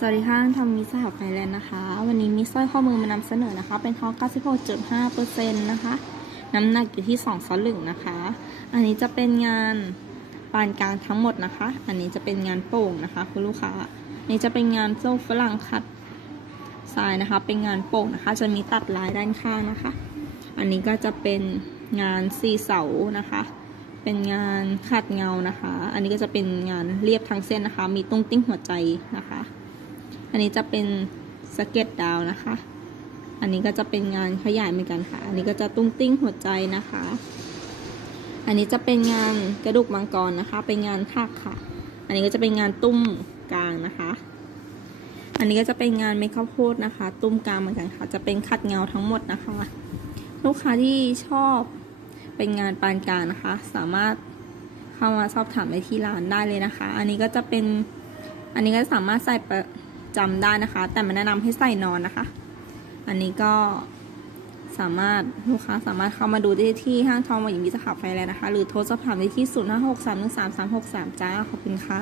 สวัสดีค่ะทำมิสหไฟแลนด์นะคะ วันนี้มีสร้อยข้อมือมานำเสนอนะคะ เป็นทอง96.5%นะคะ น้ำหนักอยู่ที่2สลึงนะคะ อันนี้จะเป็นงานปานกลางทั้งหมดนะคะ อันนี้จะเป็นงานโป่งนะคะ คุณลูกค้าอันนี้จะเป็นงานโซ่ฝรั่งขัดทรายนะคะ เป็นงานโป่งนะคะ จะมีตัดลายด้านข้างนะคะ อันนี้ก็จะเป็นงานสีเสานะคะ เป็นงานขัดเงานะคะ อันนี้ก็จะเป็นงานเรียบทั้งเส้นนะคะ มีตุ้งติ้งหัวใจนะคะ อันนี้จะเป็นสเก็ตดาวนะคะ อันนี้ก็จะเป็นงานขยายเหมือนกันค่ะ อันนี้ก็จะตุ้งติ้งหัวใจนะคะ อันนี้จะเป็นงานกระดูกมังกรนะคะ เป็นงานถักค่ะ อันนี้ก็จะเป็นงานตุ้มกลางนะคะ อันนี้ก็จะเป็นงานเมคข้าวโพดนะคะ ตุ้มกลางเหมือนกันค่ะ จะเป็นขัดเงาทั้งหมดนะคะ ลูกค้าที่ชอบเป็นงานปานกลางนะคะ สามารถเข้ามาสอบถามได้ที่ร้านได้เลยนะคะ อันนี้ก็จะเป็น อันนี้ก็สามารถใส่ประ จำได้นะคะ แต่ไม่แนะนำให้ใส่นอนนะคะ อันนี้ก็สามารถลูกค้าสามารถเข้ามาดูได้ที่ห้างทองหมอหญิงมิสาขาไฟแล้วนะคะ หรือโทรสอบถามได้ที่ 0 5 6 3 1 3 3 6 3 จ้า ขอบคุณค่ะ